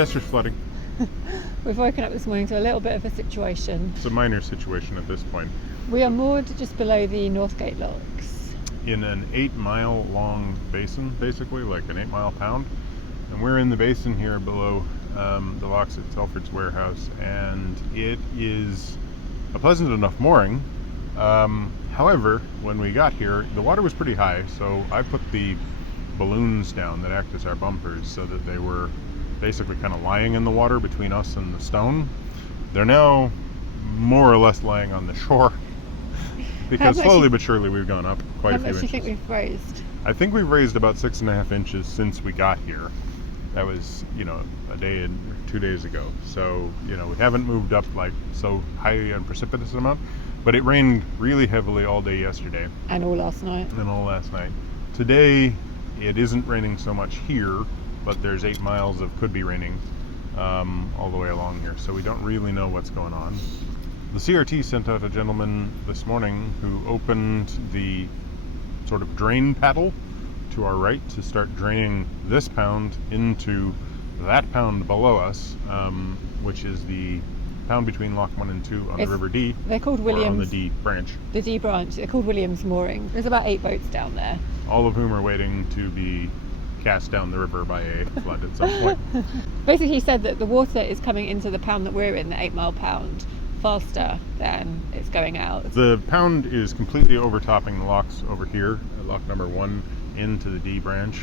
Chester's flooding. We've woken up this morning to a little bit of a situation. It's a minor situation at this point. We are moored just below the Northgate locks. In an 8-mile long basin, basically, like an 8-mile pound. And we're in the basin here below the locks at Telford's warehouse, and it is a pleasant enough mooring. However, when we got here, the water was pretty high, so I put the balloons down that act as our bumpers so that they were basically kind of lying in the water between us and the stone. They're now more or less lying on the shore because slowly but surely we've gone up quite a few inches. How much do you think we've raised? I think we've raised about 6.5 inches since we got here. That was, a day and 2 days ago. So, we haven't moved up like so high and precipitous amount, but it rained really heavily all day yesterday. And all last night. Today, it isn't raining so much here, but there's 8 miles of could be raining all the way along here. So we don't really know what's going on. The CRT sent out a gentleman this morning who opened the sort of drain paddle to our right to start draining this pound into that pound below us, which is the pound between Lock 1 and 2 on the River Dee. They're called Williams. On the Dee Branch. The Dee Branch. They're called Williams Mooring. There's about 8 boats down there. All of whom are waiting to be cast down the river by a flood at some point. Basically, he said that the water is coming into the pound that we're in, the 8-mile pound, faster than it's going out. The pound is completely overtopping the locks over here, lock number 1 into the Dee Branch.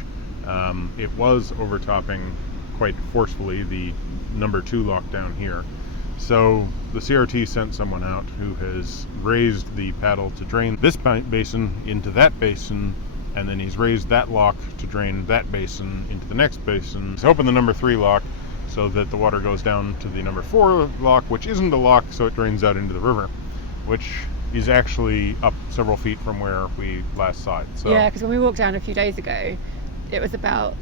It was overtopping quite forcefully the number 2 lock down here. So the CRT sent someone out who has raised the paddle to drain this basin into that basin, and then he's raised that lock to drain that basin into the next basin. He's opened the number 3 lock so that the water goes down to the number 4 lock, which isn't a lock, so it drains out into the river, which is actually up several feet from where we last saw it. So yeah, because when we walked down a few days ago, it was about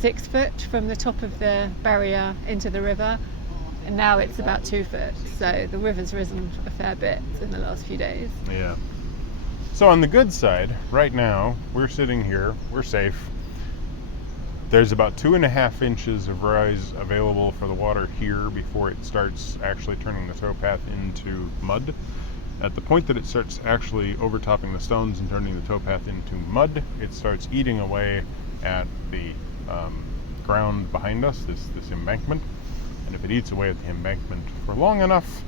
6 foot from the top of the barrier into the river, and now it's about 2 foot. So the river's risen a fair bit in the last few days. Yeah. So on the good side, right now, we're sitting here, we're safe. There's about 2.5 inches of rise available for the water here before it starts actually turning the towpath into mud. At the point that it starts actually overtopping the stones and turning the towpath into mud, it starts eating away at the ground behind us, this embankment. And if it eats away at the embankment for long enough,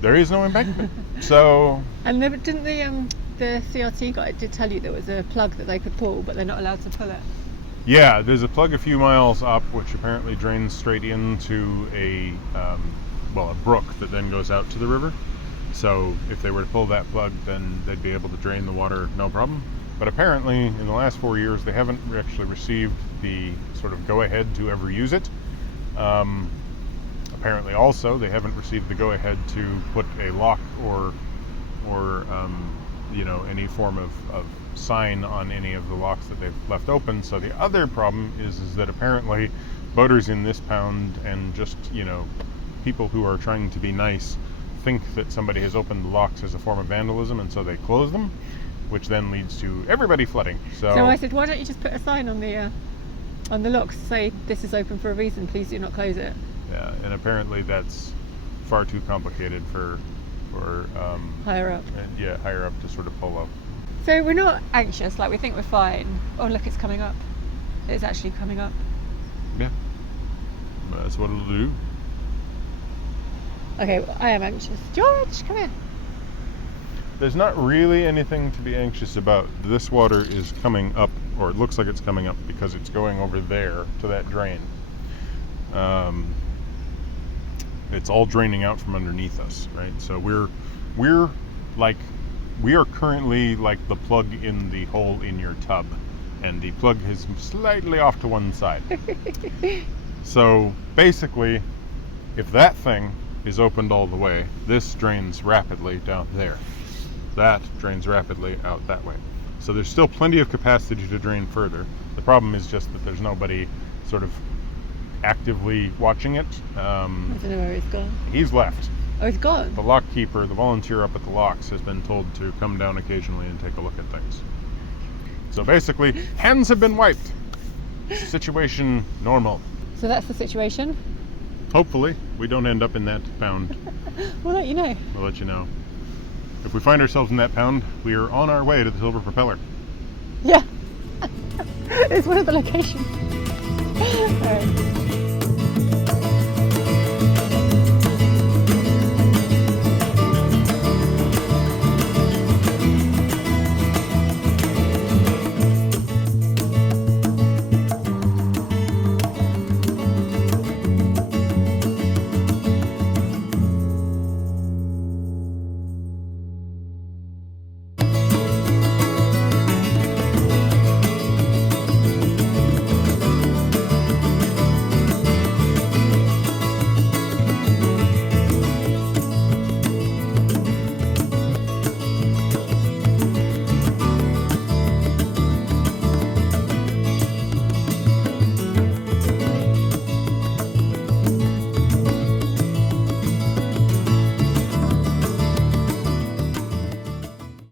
there is no embankment. So. And didn't the CRT guy did tell you there was a plug that they could pull, but they're not allowed to pull it? Yeah, there's a plug a few miles up, which apparently drains straight into a brook that then goes out to the river. So if they were to pull that plug, then they'd be able to drain the water, no problem. But apparently, in the last 4 years, they haven't actually received the sort of go-ahead to ever use it. Apparently, also, they haven't received the go-ahead to put a lock or any form of sign on any of the locks that they've left open. So the other problem is that apparently boaters in this pound and just, people who are trying to be nice think that somebody has opened the locks as a form of vandalism, and so they close them, which then leads to everybody flooding. So I said, why don't you just put a sign on the locks to say this is open for a reason, please do not close it. Yeah, and apparently that's far too complicated for higher up. Higher up to sort of pull up. So we're not anxious, we think we're fine. Oh look, it's coming up. It's actually coming up. Yeah, that's what it'll do. Okay, well, I am anxious. George, come here. There's not really anything to be anxious about. This water is coming up, or it looks like it's coming up because it's going over there to that drain. It's all draining out from underneath us, right? So we are currently like the plug in the hole in your tub, and the plug is slightly off to one side. So basically, if that thing is opened all the way, this drains rapidly down there. That drains rapidly out that way. So there's still plenty of capacity to drain further. The problem is just that there's nobody sort of actively watching it. I don't know where he's gone. He's left. Oh, he's gone? The lock keeper, the volunteer up at the locks, has been told to come down occasionally and take a look at things. So basically, hands have been wiped. Situation normal. So that's the situation. Hopefully, we don't end up in that pound. We'll let you know. We'll let you know. If we find ourselves in that pound, we are on our way to the Silver Propeller. Yeah. It's one of the locations. All right.